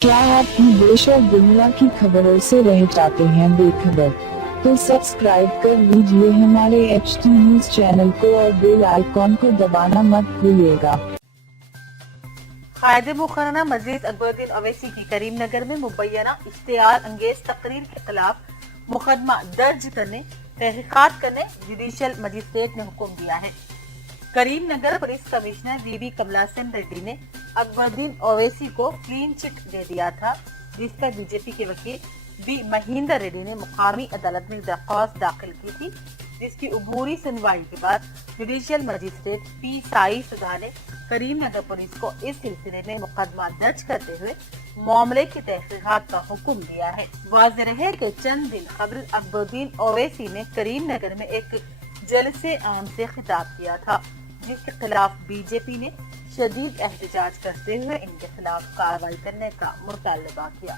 क्या आप देश और दुनिया की खबरों से रह जाते हैं बेखबर? तो सब्सक्राइब कर लीजिए हमारे HT न्यूज चैनल को और बेल आइकॉन को दबाना मत भूलिएगा। कायदे मुकर्रना मजीद अकबरुद्दीन ओवैसी की करीमनगर में मुबैना इश्तियाल अंगेज तकरीर के खिलाफ मुकदमा दर्ज करने तहकीकात करने जुडिशल मजिस्ट्रेट ने हुक्म दिया है। करीमनगर पुलिस कमिश्नर बीबी कमलासन रेड्डी ने अकबरुद्दीन ओवैसी को क्लीन चिट दे दिया था, जिस पर बीजेपी के वकील बी महेंदर रेड्डी ने मुकामी अदालत में दरख्वास्त दाखिल की थी, जिसकी अबूरी सुनवाई के बाद जुडिशियल मजिस्ट्रेट पी साई सुधा ने करीमनगर पुलिस को इस सिलसिले में मुकदमा दर्ज करते हुए मामले की तहकीकात का हुक्म दिया है। वाज़ेह रहे कि चंद दिन कबल अकबरुद्दीन ओवैसी ने करीमनगर में एक जलसे आम से खिताब किया था, जिसके खिलाफ बीजेपी ने शदीद एहतजाज करते हुए इनके खिलाफ कार्रवाई करने का मुतालबा किया।